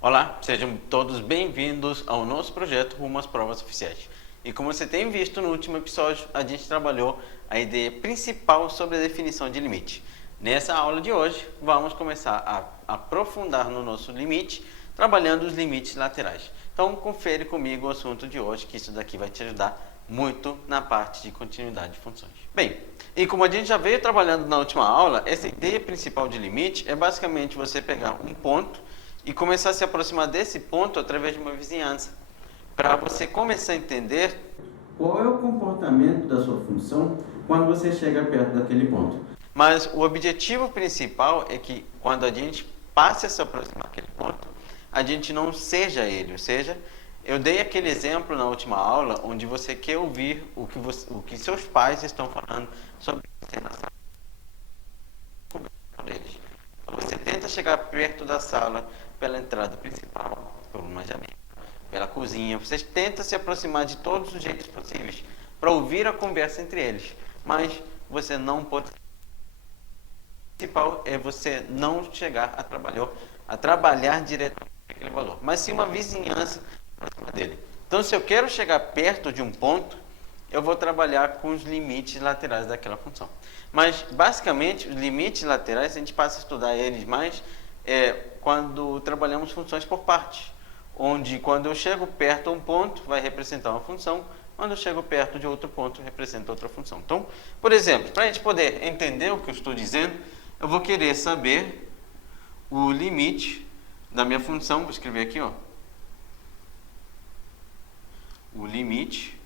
Olá, sejam todos bem-vindos ao nosso projeto Rumo às Provas Oficiais. E como você tem visto no último episódio, a gente trabalhou a ideia principal sobre a definição de limite. Nessa aula de hoje, vamos começar a aprofundar no nosso limite, trabalhando os limites laterais. Então, confere comigo o assunto de hoje, que isso daqui vai te ajudar muito na parte de continuidade de funções. Bem, e como a gente já veio trabalhando na última aula, essa ideia principal de limite é basicamente você pegar um ponto e começar a se aproximar desse ponto através de uma vizinhança, para você começar a entender qual é o comportamento da sua função quando você chega perto daquele ponto. Mas o objetivo principal é que quando a gente passe a se aproximar daquele ponto, a gente não seja ele, ou seja, eu dei aquele exemplo na última aula onde você quer ouvir o que seus pais estão falando sobre você na sala deles. Você tenta chegar perto da sala pela entrada principal, por uma janela, pela cozinha. Você tenta se aproximar de todos os jeitos possíveis para ouvir a conversa entre eles. Mas você não pode. O principal é você não chegar a trabalhar diretamente aquele valor, mas sim uma vizinhança próxima dele. Então, se eu quero chegar perto de um ponto, eu vou trabalhar com os limites laterais daquela função. Mas, basicamente, os limites laterais, a gente passa a estudar eles mais quando trabalhamos funções por partes, onde quando eu chego perto de um ponto, vai representar uma função, quando eu chego perto de outro ponto, representa outra função. Então, por exemplo, para a gente poder entender o que eu estou dizendo, eu vou querer saber o limite da minha função, vou escrever aqui, ó, o limite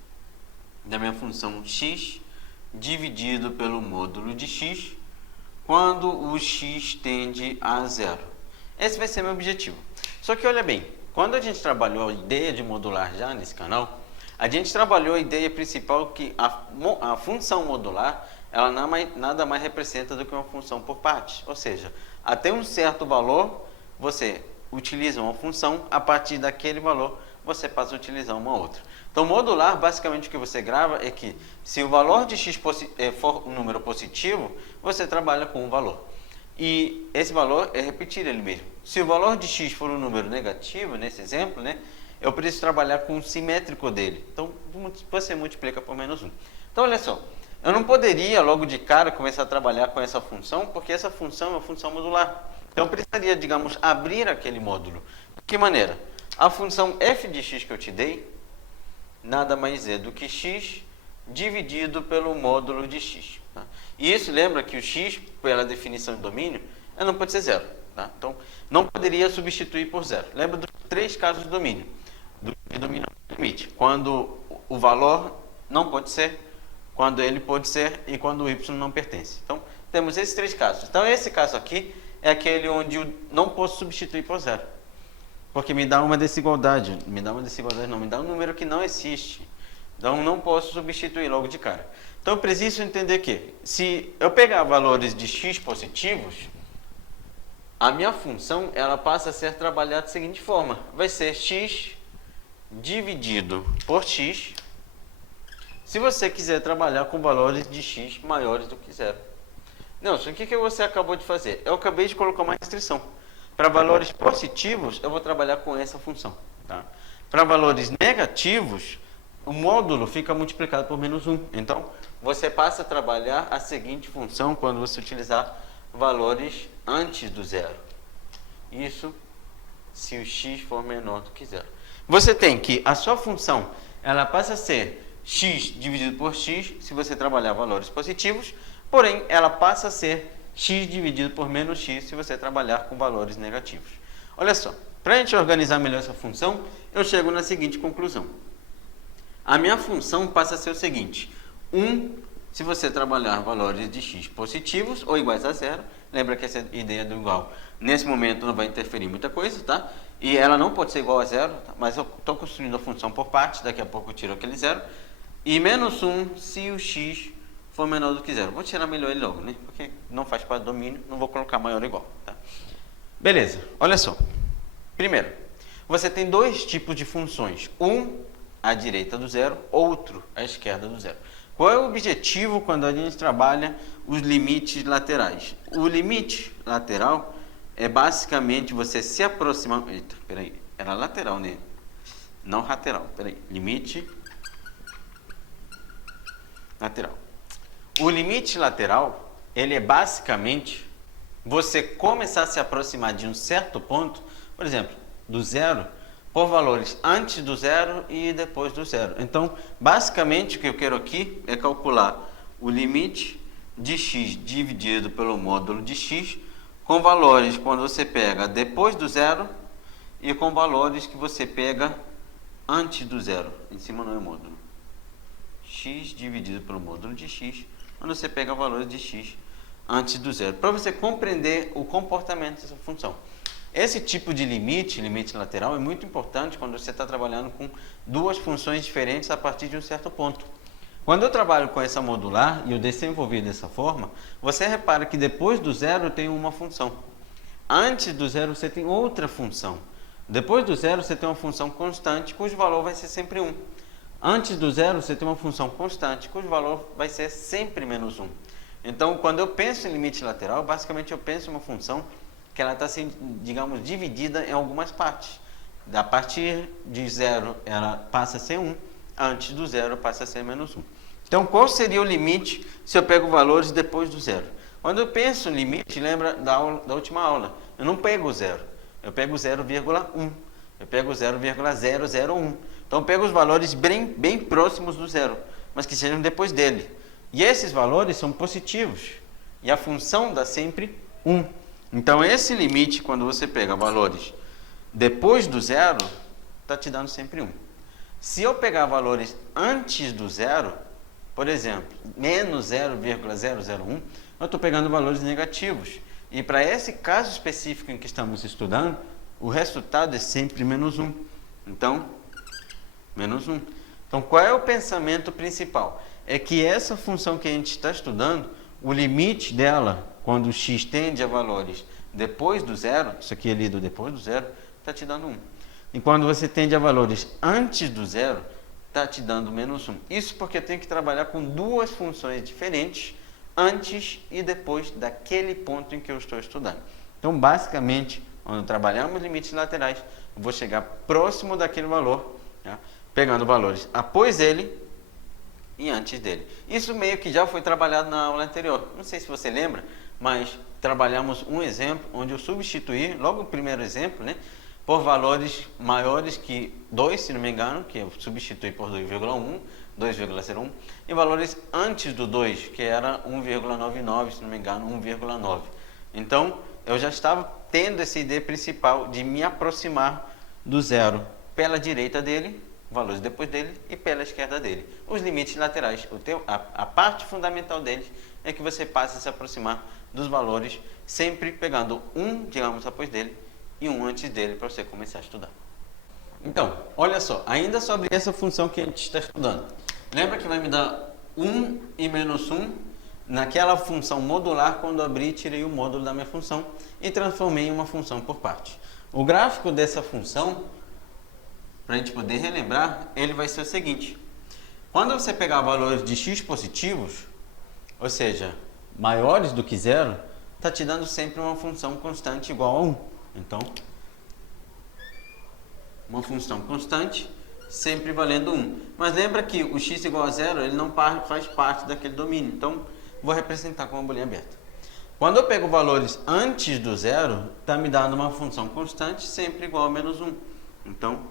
da minha função x dividido pelo módulo de x quando o x tende a zero. Esse vai ser meu objetivo. Só que olha bem, quando a gente trabalhou a ideia de modular já nesse canal, a gente trabalhou a ideia principal que a função modular ela nada mais representa do que uma função por partes. Ou seja, até um certo valor você utiliza uma função, a partir daquele valor você passa a utilizar uma outra. Então, modular, basicamente o que você grava é que se o valor de x for um número positivo, você trabalha com um valor. E esse valor é repetir ele mesmo. Se o valor de x for um número negativo, nesse exemplo, né, eu preciso trabalhar com o simétrico dele. Então, você multiplica por menos 1. Então, olha só. Eu não poderia, logo de cara, começar a trabalhar com essa função, porque essa função é uma função modular. Então, eu precisaria, digamos, abrir aquele módulo. De que maneira? A função f de x que eu te dei, nada mais é do que x dividido pelo módulo de x. Tá? E isso lembra que o x, pela definição de domínio, não pode ser zero. Tá? Então, não poderia substituir por zero. Lembra dos 3 casos de domínio. Do domínio limite. Quando o valor não pode ser, quando ele pode ser e quando o y não pertence. Então, temos esses 3 casos. Então, esse caso aqui é aquele onde eu não posso substituir por zero. Porque me dá uma desigualdade. Me dá um número que não existe. Então, não posso substituir logo de cara. Então, eu preciso entender que, se eu pegar valores de x positivos, a minha função ela passa a ser trabalhada da seguinte forma. Vai ser x dividido por x, se você quiser trabalhar com valores de x maiores do que zero. Nelson, o que você acabou de fazer? Eu acabei de colocar uma restrição. Para valores positivos, eu vou trabalhar com essa função. Tá? Para valores negativos, o módulo fica multiplicado por menos 1. Então, você passa a trabalhar a seguinte função quando você utilizar valores antes do zero. Isso se o x for menor do que zero. Você tem que a sua função ela passa a ser x dividido por x se você trabalhar valores positivos, porém, ela passa a ser x dividido por menos x se você trabalhar com valores negativos. Olha só, para a gente organizar melhor essa função, eu chego na seguinte conclusão. A minha função passa a ser o seguinte. 1, se você trabalhar valores de x positivos ou iguais a zero, lembra que essa ideia do igual, nesse momento não vai interferir muita coisa, tá? E ela não pode ser igual a zero, tá? Mas eu estou construindo a função por partes, daqui a pouco eu tiro aquele zero. E menos 1 se o x for menor do que zero. Vou tirar melhor ele logo, né? Porque não faz parte do domínio, não vou colocar maior ou igual, tá? Beleza, olha só. Primeiro, você tem 2 tipos de funções. Um à direita do zero, outro à esquerda do zero. Qual é o objetivo quando a gente trabalha os limites laterais? O limite lateral é basicamente você se aproximar... Eita, peraí, era lateral, né? Não lateral, peraí. Limite lateral. O limite lateral, ele é basicamente você começar a se aproximar de um certo ponto, por exemplo, do zero, por valores antes do zero e depois do zero. Então, basicamente, o que eu quero aqui é calcular o limite de x dividido pelo módulo de x com valores quando você pega depois do zero e com valores que você pega antes do zero. Em cima não é módulo. X dividido pelo módulo de x quando você pega valores de x antes do zero. Para você compreender o comportamento dessa função. Esse tipo de limite, limite lateral, é muito importante quando você está trabalhando com duas funções diferentes a partir de um certo ponto. Quando eu trabalho com essa modular e eu desenvolvi dessa forma, você repara que depois do zero tem uma função. Antes do zero você tem outra função. Depois do zero você tem uma função constante cujo valor vai ser sempre 1. Antes do zero você tem uma função constante cujo valor vai ser sempre menos 1. Então, quando eu penso em limite lateral, basicamente eu penso em uma função que ela está sendo, digamos, dividida em algumas partes. A partir de zero ela passa a ser 1, antes do zero passa a ser menos 1. Então, qual seria o limite se eu pego valores depois do zero? Quando eu penso em limite, lembra da última aula, eu não pego o zero, eu pego 0,1, eu pego 0,001. Então, eu pego os valores bem próximos do zero, mas que sejam depois dele. E esses valores são positivos, e a função dá sempre 1. Então, esse limite, quando você pega valores depois do zero, está te dando sempre 1. Se eu pegar valores antes do zero, por exemplo, menos 0,001, eu estou pegando valores negativos. E para esse caso específico em que estamos estudando, o resultado é sempre menos 1. Então, menos 1. Então, qual é o pensamento principal? É que essa função que a gente está estudando, o limite dela, quando o x tende a valores depois do zero, isso aqui é lido depois do zero, está te dando 1. E quando você tende a valores antes do zero, está te dando menos 1. Isso porque eu tenho que trabalhar com duas funções diferentes antes e depois daquele ponto em que eu estou estudando. Então, basicamente, quando trabalhamos limites laterais, eu vou chegar próximo daquele valor, tá? Pegando valores após ele e antes dele. Isso meio que já foi trabalhado na aula anterior. Não sei se você lembra, mas trabalhamos um exemplo onde eu substituí, logo o primeiro exemplo, né, por valores maiores que 2, se não me engano, que eu substituí por 2,1, 2,01, e valores antes do 2, que era 1,99, se não me engano, 1,9. Então, eu já estava tendo essa ideia principal de me aproximar do zero pela direita dele, valores depois dele, e pela esquerda dele. Os limites laterais, a parte fundamental deles é que você passe a se aproximar dos valores, sempre pegando um, digamos, após dele, e um antes dele, para você começar a estudar. Então, olha só, ainda sobre essa função que a gente está estudando. Lembra que vai me dar 1 e menos 1 naquela função modular, quando eu abri e tirei o módulo da minha função e transformei em uma função por parte. O gráfico dessa função, para a gente poder relembrar, ele vai ser o seguinte. Quando você pegar valores de x positivos, ou seja, maiores do que zero, está te dando sempre uma função constante igual a 1. Então, uma função constante sempre valendo 1. Mas lembra que o x igual a zero, ele não faz parte daquele domínio. Então, vou representar com uma bolinha aberta. Quando eu pego valores antes do zero, está me dando uma função constante sempre igual a menos 1. Então,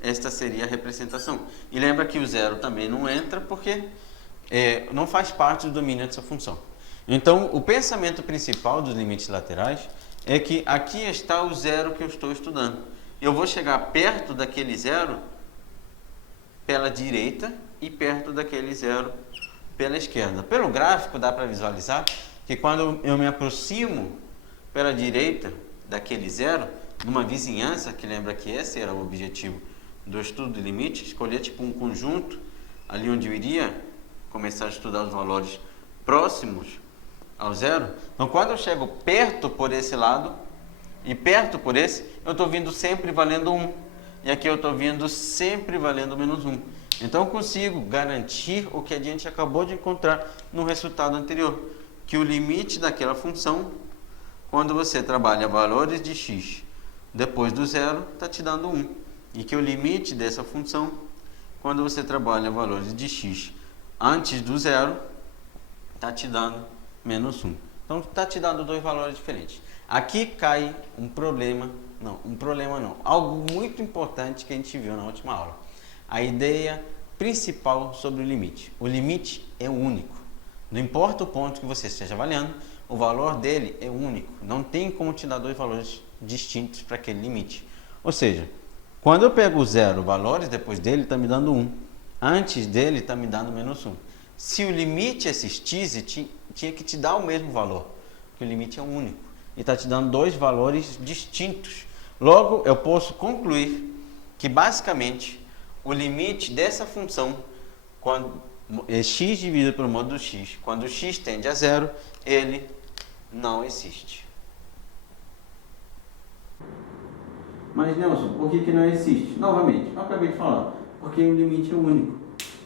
esta seria a representação. E lembra que o zero também não entra porque não faz parte do domínio dessa função. Então, o pensamento principal dos limites laterais é que aqui está o zero que eu estou estudando. Eu vou chegar perto daquele zero pela direita e perto daquele zero pela esquerda. Pelo gráfico dá para visualizar que quando eu me aproximo pela direita daquele zero, numa vizinhança, que lembra que esse era o objetivo do estudo de limite, escolher tipo um conjunto ali onde eu iria começar a estudar os valores próximos ao zero. Então, quando eu chego perto por esse lado e perto por esse, eu estou vindo sempre valendo 1. E aqui eu estou vindo sempre valendo menos 1. Então, eu consigo garantir o que a gente acabou de encontrar no resultado anterior, que o limite daquela função quando você trabalha valores de x depois do zero, está te dando 1. E que o limite dessa função, quando você trabalha valores de x antes do zero, está te dando menos 1. Então, está te dando dois valores diferentes. Aqui cai um problema, algo muito importante que a gente viu na última aula. A ideia principal sobre o limite. O limite é único. Não importa o ponto que você esteja avaliando, o valor dele é único. Não tem como te dar dois valores distintos para aquele limite. Ou seja, quando eu pego o zero valores, depois dele está me dando 1. Antes dele está me dando menos 1. Se o limite existisse, tinha que te dar o mesmo valor, porque o limite é único. E está te dando dois valores distintos. Logo, eu posso concluir que, basicamente, o limite dessa função, quando é x dividido pelo módulo x, quando x tende a zero, ele não existe. Mas, Nelson, por que não existe? Novamente, eu acabei de falar, porque o limite é único.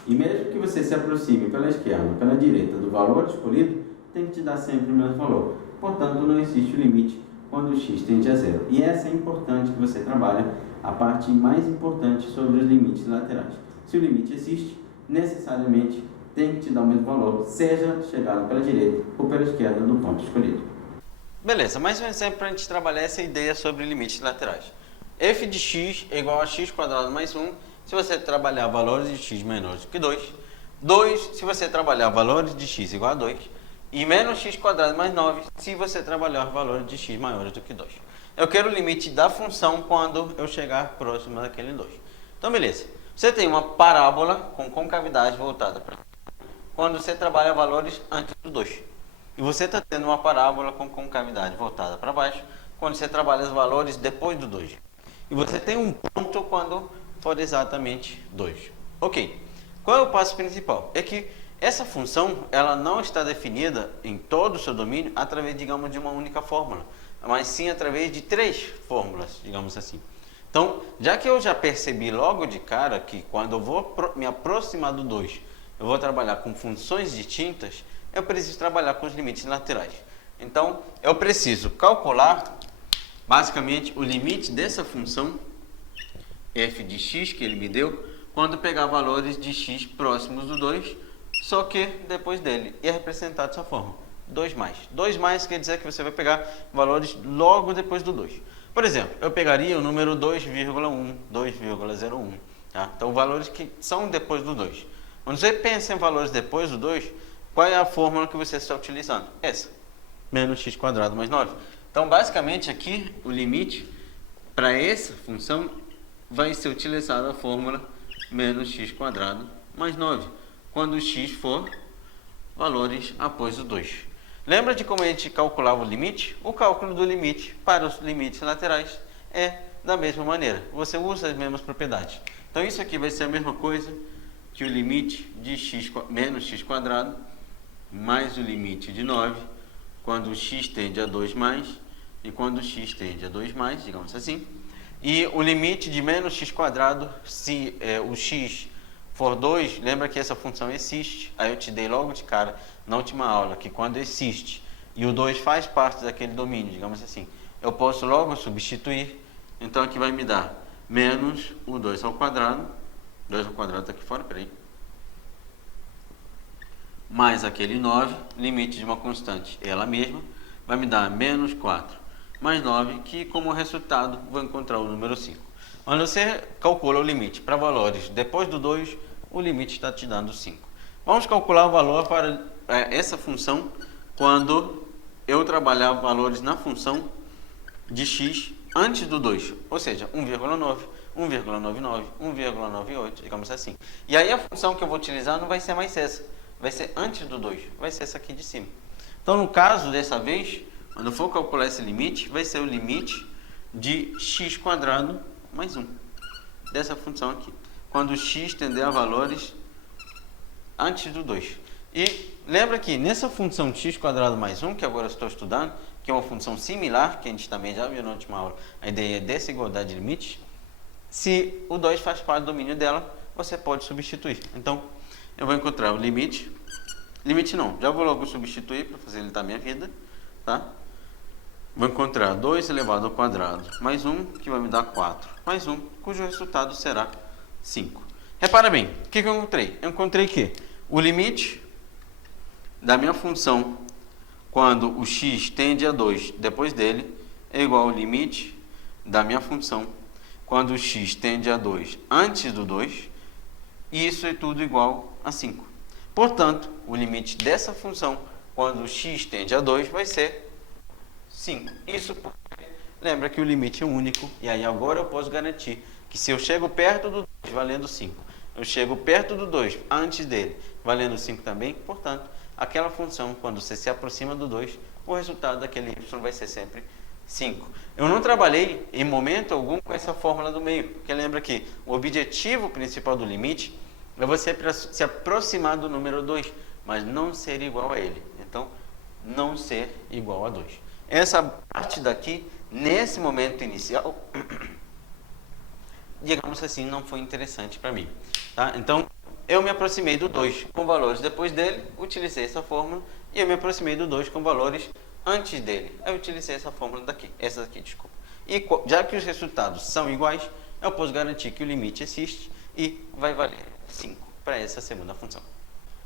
E mesmo que você se aproxime pela esquerda, pela direita do valor escolhido, tem que te dar sempre o mesmo valor. Portanto, não existe o limite quando x tende a zero. E essa é importante que você trabalhe a parte mais importante sobre os limites laterais. Se o limite existe, necessariamente tem que te dar o mesmo valor, seja chegado pela direita ou pela esquerda do ponto escolhido. Beleza, mais um exemplo para a gente trabalhar essa ideia sobre limites laterais. F de x é igual a x quadrado mais 1, se você trabalhar valores de x menores do que 2. 2, se você trabalhar valores de x igual a 2. E menos x quadrado mais 9, se você trabalhar valores de x maiores do que 2. Eu quero o limite da função quando eu chegar próximo daquele 2. Então, beleza. Você tem uma parábola com concavidade voltada para quando você trabalha valores antes do 2. E você está tendo uma parábola com concavidade voltada para baixo quando você trabalha os valores depois do 2. E você tem um ponto quando for exatamente 2. Ok. Qual é o passo principal? É que essa função ela não está definida em todo o seu domínio através, digamos, de uma única fórmula, mas sim através de 3 fórmulas, digamos assim. Então, já que eu já percebi logo de cara que quando eu vou me aproximar do 2, eu vou trabalhar com funções distintas, eu preciso trabalhar com os limites laterais. Então, eu preciso calcular, basicamente, o limite dessa função, f de x, que ele me deu, quando pegar valores de x próximos do 2, só que depois dele. E é representado dessa forma, 2 mais. 2 mais quer dizer que você vai pegar valores logo depois do 2. Por exemplo, eu pegaria o número 2,1, 2,01. Tá? Então, valores que são depois do 2. Quando você pensa em valores depois do 2, qual é a fórmula que você está utilizando? Essa. Menos x quadrado mais 9. Então, basicamente, aqui, o limite para essa função vai ser utilizada a fórmula menos x quadrado mais 9. Quando o x for valores após o 2. Lembra de como a gente calculava o limite? O cálculo do limite para os limites laterais é da mesma maneira. Você usa as mesmas propriedades. Então, isso aqui vai ser a mesma coisa que o limite de x menos x quadrado mais o limite de 9, quando o x tende a 2 mais, e quando o x tende a 2 mais, digamos assim. E o limite de menos x quadrado, se o x for 2, lembra que essa função existe. Aí eu te dei logo de cara, na última aula, que quando existe e o 2 faz parte daquele domínio, digamos assim, eu posso logo substituir. Então aqui vai me dar menos o 2 ao quadrado, 2 ao quadrado está aqui fora, peraí, mais aquele 9, limite de uma constante, ela mesma, vai me dar menos 4 mais 9, que como resultado vou encontrar o número 5. Quando você calcula o limite para valores depois do 2, o limite está te dando 5. Vamos calcular o valor para essa função quando eu trabalhar valores na função de x antes do 2, ou seja, 1,9, 1,99, 1,98, digamos assim. E aí a função que eu vou utilizar não vai ser mais essa, vai ser antes do 2, vai ser essa aqui de cima. Então, no caso dessa vez, quando eu for calcular esse limite, vai ser o limite de x quadrado mais 1, dessa função aqui, quando x tender a valores antes do 2. E lembra que nessa função x quadrado mais 1, que agora eu estou estudando, que é uma função similar, que a gente também já viu na última aula, a ideia é desigualdade de limites, se o 2 faz parte do domínio dela, você pode substituir. Então, eu vou encontrar o limite não, já vou logo substituir para facilitar a minha vida, tá? vou encontrar 2 elevado ao quadrado mais 1, que vai me dar 4, mais 1, cujo resultado será 5. Repara bem, o que eu encontrei? Eu encontrei que o limite da minha função quando o x tende a 2 depois dele é igual ao limite da minha função quando o x tende a 2 antes do 2, e isso é tudo igual a 5. Portanto, o limite dessa função quando o x tende a 2 vai ser 5. Isso porque lembra que o limite é único, e aí agora eu posso garantir que se eu chego perto do 2 valendo 5, eu chego perto do 2 antes dele valendo 5 também, portanto, aquela função, quando você se aproxima do 2, o resultado daquele y vai ser sempre 5. Eu não trabalhei em momento algum com essa fórmula do meio, porque lembra que o objetivo principal do limite é você se aproximar do número 2, mas não ser igual a ele. Então, não ser igual a 2. Essa parte daqui, nesse momento inicial, digamos assim, não foi interessante para mim. Tá? Então, eu me aproximei do 2 com valores depois dele, utilizei essa fórmula, e eu me aproximei do 2 com valores antes dele. Eu utilizei essa fórmula daqui, essa daqui, desculpa. E já que os resultados são iguais, eu posso garantir que o limite existe e vai valer 5 para essa segunda função.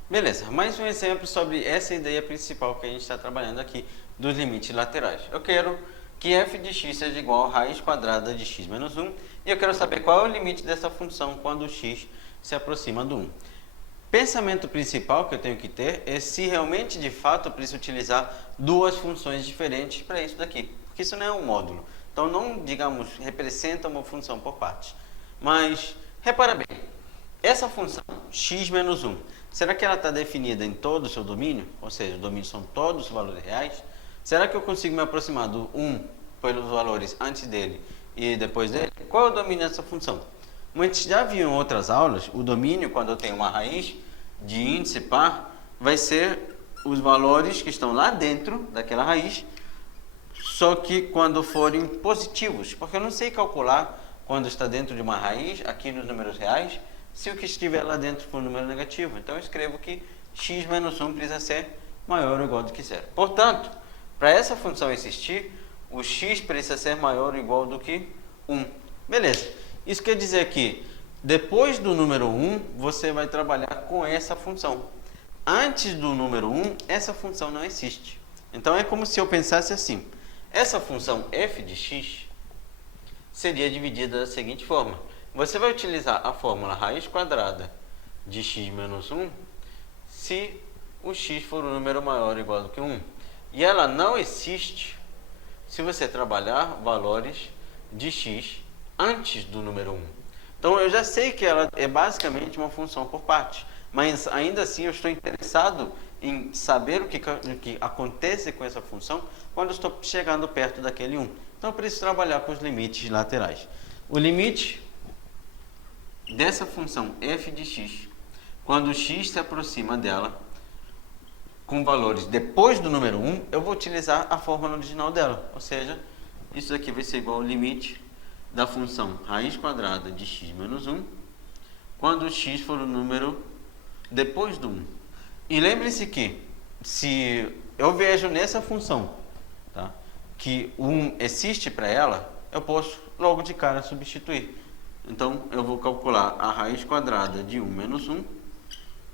Beleza, mais um exemplo sobre essa ideia principal que a gente está trabalhando aqui, dos limites laterais. Eu quero que f de x seja igual a raiz quadrada de x menos 1, e eu quero saber qual é o limite dessa função quando o x se aproxima do 1. Pensamento principal que eu tenho que ter é se realmente, de fato, eu preciso utilizar duas funções diferentes para isso daqui, porque isso não é um módulo. Então, não, digamos, representa uma função por parte. Mas, repara bem, essa função x menos 1, será que ela está definida em todo o seu domínio? Ou seja, o domínio são todos os valores reais? Será que eu consigo me aproximar do 1 pelos valores antes dele e depois dele? Qual é o domínio dessa função? Como a gente já viu em outras aulas, o domínio, quando eu tenho uma raiz de índice par, vai ser os valores que estão lá dentro daquela raiz, só que quando forem positivos, porque eu não sei calcular quando está dentro de uma raiz, aqui nos números reais, se o que estiver lá dentro for um número negativo. Então eu escrevo que x menos 1 precisa ser maior ou igual do que 0. Portanto, para essa função existir, o x precisa ser maior ou igual do que 1. Beleza. Isso quer dizer que depois do número 1, você vai trabalhar com essa função. Antes do número 1, essa função não existe. Então é como se eu pensasse assim. Essa função f de x seria dividida da seguinte forma. Você vai utilizar a fórmula raiz quadrada de x menos 1 se o x for um número maior ou igual do que 1. E ela não existe se você trabalhar valores de x antes do número 1. Então eu já sei que ela é basicamente uma função por parte, mas ainda assim eu estou interessado em saber o que acontece com essa função quando eu estou chegando perto daquele 1. Então eu preciso trabalhar com os limites laterais. O limite dessa função f de x, quando o x se aproxima dela, com valores depois do número 1, eu vou utilizar a fórmula original dela. Ou seja, isso aqui vai ser igual ao limite da função raiz quadrada de x menos 1, quando o x for o número depois do 1. E lembre-se que, se eu vejo nessa função, tá, que o 1 existe para ela, eu posso logo de cara substituir. Então, eu vou calcular a raiz quadrada de 1 menos 1,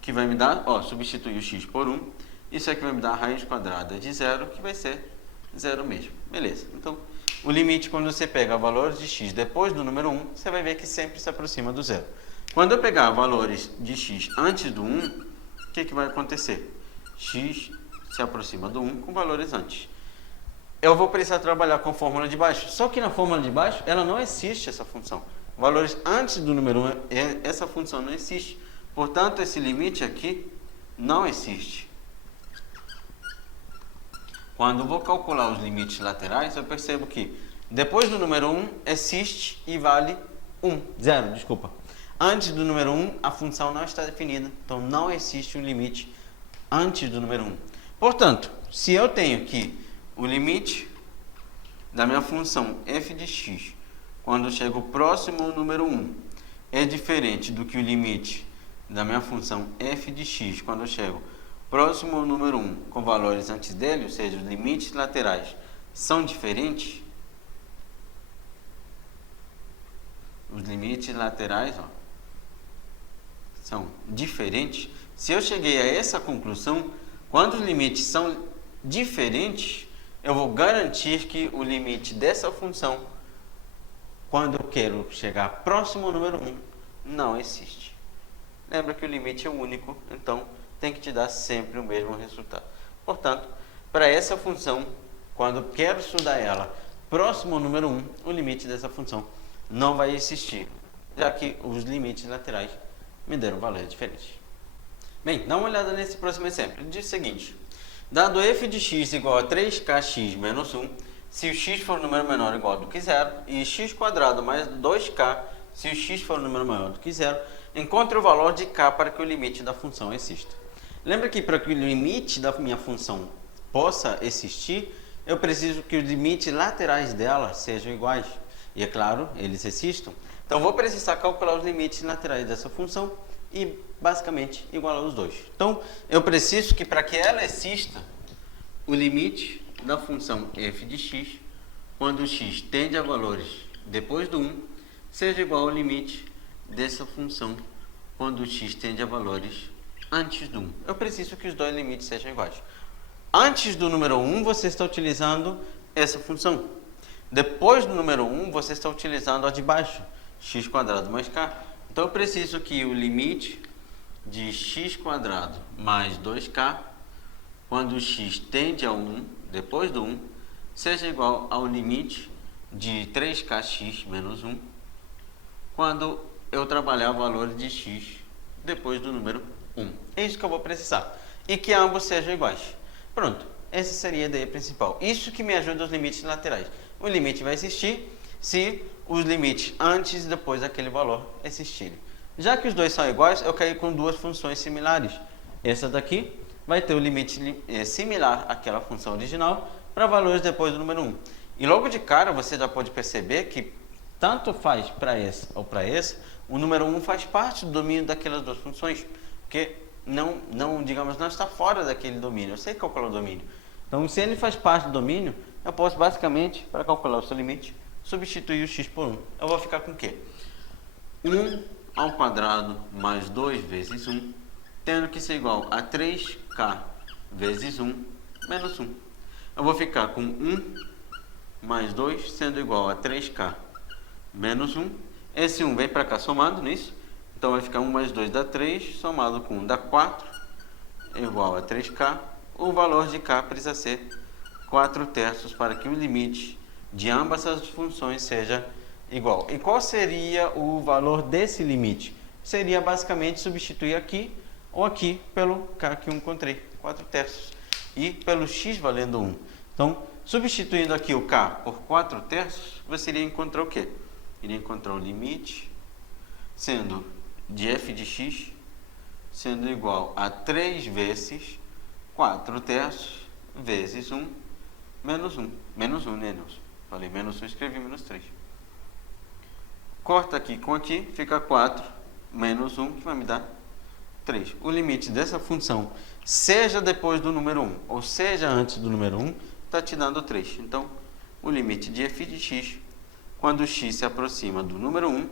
que vai me dar, substituir o x por 1. Isso aqui vai me dar a raiz quadrada de 0, que vai ser 0 mesmo. Beleza. Então, o limite, quando você pega valores de x depois do número 1, você vai ver que sempre se aproxima do 0. Quando eu pegar valores de x antes do 1, o que vai acontecer? X se aproxima do 1 com valores antes. Eu vou precisar trabalhar com a fórmula de baixo. Só que na fórmula de baixo, ela não existe, essa função. Valores antes do número 1, essa função não existe. Portanto, esse limite aqui não existe. Quando eu vou calcular os limites laterais, eu percebo que depois do número 1 existe e vale 0, desculpa. Antes do número 1, a função não está definida, então não existe um limite antes do número 1. Portanto, se eu tenho que o limite da minha função f de x, quando eu chego próximo ao número 1, é diferente do que o limite da minha função f de x, quando eu chego próximo ao número 1, com valores antes dele, ou seja, os limites laterais são diferentes, os limites laterais, ó, são diferentes. Se eu cheguei a essa conclusão, quando os limites são diferentes, eu vou garantir que o limite dessa função, quando eu quero chegar próximo ao número 1, não existe. Lembra que o limite é único, então tem que te dar sempre o mesmo resultado. Portanto, para essa função, quando eu quero estudar ela próximo ao número 1, o limite dessa função não vai existir, já que os limites laterais me deram valores diferentes. Bem, dá uma olhada nesse próximo exemplo. Ele diz o seguinte: dado f de x igual a 3kx menos 1, se o x for um número menor ou igual do que zero, e x² mais 2k, se o x for um número maior do que zero, encontre o valor de k para que o limite da função exista. Lembra que para que o limite da minha função possa existir, eu preciso que os limites laterais dela sejam iguais. E é claro, eles existam. Então, vou precisar calcular os limites laterais dessa função e, basicamente, igualar os dois. Então, eu preciso que, para que ela exista, o limite da função f de x, quando x tende a valores depois do 1, seja igual ao limite dessa função quando x tende a valores antes do 1. Eu preciso que os dois limites sejam iguais. Antes do número 1, você está utilizando essa função. Depois do número 1, você está utilizando a de baixo, x² mais k. Então, eu preciso que o limite de x² mais 2k, quando x tende a 1, depois do 1, seja igual ao limite de 3kx menos 1, quando eu trabalhar o valor de x depois do número 1. É isso que eu vou precisar. E que ambos sejam iguais. Pronto. Essa seria a ideia principal. Isso que me ajuda os limites laterais. O limite vai existir se os limites antes e depois daquele valor existirem. Já que os dois são iguais, eu caí com duas funções similares. Essa daqui vai ter o limite similar àquela função original para valores depois do número 1. E logo de cara você já pode perceber que tanto faz para essa ou para essa, o número 1 faz parte do domínio daquelas duas funções, porque digamos, não está fora daquele domínio. Eu sei calcular o domínio. Então, se ele faz parte do domínio, eu posso basicamente, para calcular o seu limite, substituir o x por 1. Eu vou ficar com o quê? 1 ao quadrado mais 2 vezes 1, tendo que ser igual a 3k vezes 1 menos 1. Eu vou ficar com 1 mais 2 sendo igual a 3k menos 1. Esse 1 vem para cá somado nisso. Então, vai ficar 1 mais 2 dá 3, somado com 1 dá 4, igual a 3k. O valor de k precisa ser 4/3 para que o limite de ambas as funções seja igual. E qual seria o valor desse limite? Seria basicamente substituir aqui ou aqui pelo k que eu encontrei, 4/3. E pelo x valendo 1. Então, substituindo aqui o k por 4/3, você iria encontrar o quê? Iria encontrar o limite sendo de f de x sendo igual a 3 vezes 4/3 vezes 1 menos 1. Menos 1, né, Nelson? Falei menos 1, escrevi menos 3. Corta aqui com aqui, fica 4 menos 1, que vai me dar 3. O limite dessa função, seja depois do número 1 ou seja antes do número 1, está te dando 3. Então, o limite de f de x, quando x se aproxima do número 1,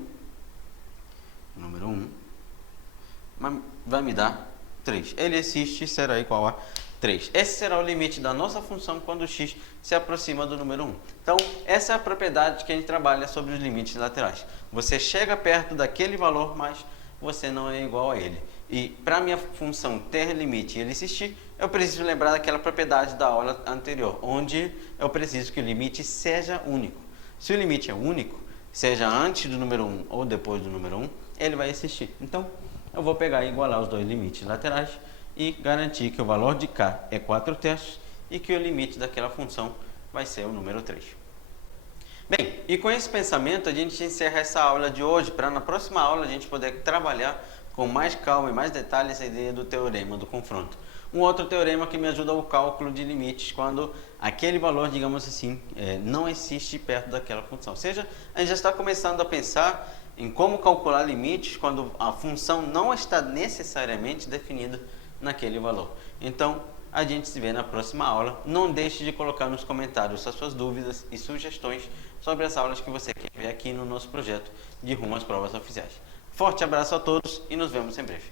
vai me dar 3. Ele existe e será igual a 3. Esse será o limite da nossa função quando x se aproxima do número 1. Então, essa é a propriedade que a gente trabalha sobre os limites laterais. Você chega perto daquele valor, mas você não é igual a ele. E para a minha função ter limite e ele existir, eu preciso lembrar daquela propriedade da aula anterior, onde eu preciso que o limite seja único. Se o limite é único, seja antes do número 1 ou depois do número 1, ele vai existir. Então, eu vou pegar e igualar os dois limites laterais e garantir que o valor de k é 4/3 e que o limite daquela função vai ser o número 3. Bem, e com esse pensamento a gente encerra essa aula de hoje, para na próxima aula a gente poder trabalhar com mais calma e mais detalhes a ideia do teorema do confronto. Um outro teorema que me ajuda ao cálculo de limites quando aquele valor, digamos assim, não existe perto daquela função. Ou seja, a gente já está começando a pensar em como calcular limites quando a função não está necessariamente definida naquele valor. Então, A gente se vê na próxima aula. Não deixe de colocar nos comentários as suas dúvidas e sugestões sobre as aulas que você quer ver aqui no nosso projeto de Rumo às Provas Oficiais. Forte abraço a todos e nos vemos em breve.